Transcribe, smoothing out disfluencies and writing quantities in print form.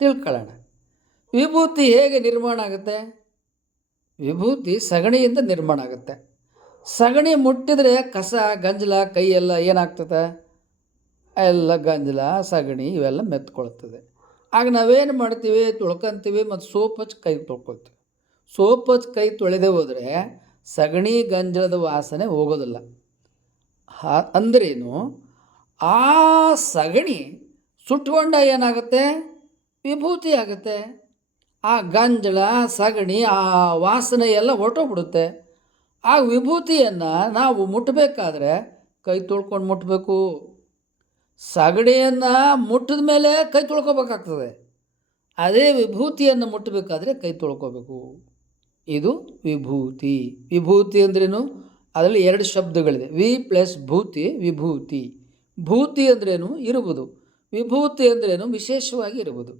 ತಿಳ್ಕೊಳ್ಳೋಣ. ವಿಭೂತಿ ಹೇಗೆ ನಿರ್ಮಾಣ ಆಗುತ್ತೆ? ವಿಭೂತಿ ಸಗಣಿಯಿಂದ ನಿರ್ಮಾಣ ಆಗುತ್ತೆ. ಸಗಣಿ ಮುಟ್ಟಿದರೆ ಕಸ ಗಂಜಲ ಕೈಯೆಲ್ಲ ಏನಾಗ್ತದೆ? ಎಲ್ಲ ಗಂಜಲ ಸಗಣಿ ಇವೆಲ್ಲ ಮೆತ್ಕೊಳ್ತದೆ. ಆಗ ನಾವೇನು ಮಾಡ್ತೀವಿ? ತೊಳ್ಕೊತೀವಿ ಮತ್ತು ಸೋಪ್ ಹಚ್ಚಿ ಕೈ ತೊಳ್ಕೊಳ್ತೀವಿ. ಸೋಪ್ ಹಚ್ಚಿ ಕೈ ತೊಳೆದೇ ಹೋದರೆ ಸಗಣಿ ಗಂಜಲದ ವಾಸನೆ ಹೋಗೋದಿಲ್ಲ. ಅಂದ್ರೇನು? ಆ ಸಗಣಿ ಸುಟ್ಕೊಂಡ ಏನಾಗುತ್ತೆ? ವಿಭೂತಿ ಆಗುತ್ತೆ. ಆ ಗಂಜಲ ಸಗಣಿ ಆ ವಾಸನೆ ಎಲ್ಲ ಹೊರಟೋಗ್ಬಿಡುತ್ತೆ. ಆ ವಿಭೂತಿಯನ್ನು ನಾವು ಮುಟ್ಟಬೇಕಾದ್ರೆ ಕೈ ತೊಳ್ಕೊಂಡು ಮುಟ್ಟಬೇಕು. ಸಗಣಿಯನ್ನು ಮುಟ್ಟಿದ ಮೇಲೆ ಕೈ ತೊಳ್ಕೊಬೇಕಾಗ್ತದೆ. ಅದೇ ವಿಭೂತಿಯನ್ನು ಮುಟ್ಟಬೇಕಾದ್ರೆ ಕೈ ತೊಳ್ಕೊಬೇಕು. ಇದು ವಿಭೂತಿ. ವಿಭೂತಿ ಅಂದ್ರೇನು? ಅದರಲ್ಲಿ 2 ಶಬ್ದಗಳಿದೆ. ವಿ ಪ್ಲಸ್ ಭೂತಿ, ವಿಭೂತಿ. ಭೂತಿ ಅಂದ್ರೇನು? ಇರುವುದು. ವಿಭೂತಿ ಅಂದ್ರೇನು? ವಿಶೇಷವಾಗಿ ಇರುವುದು.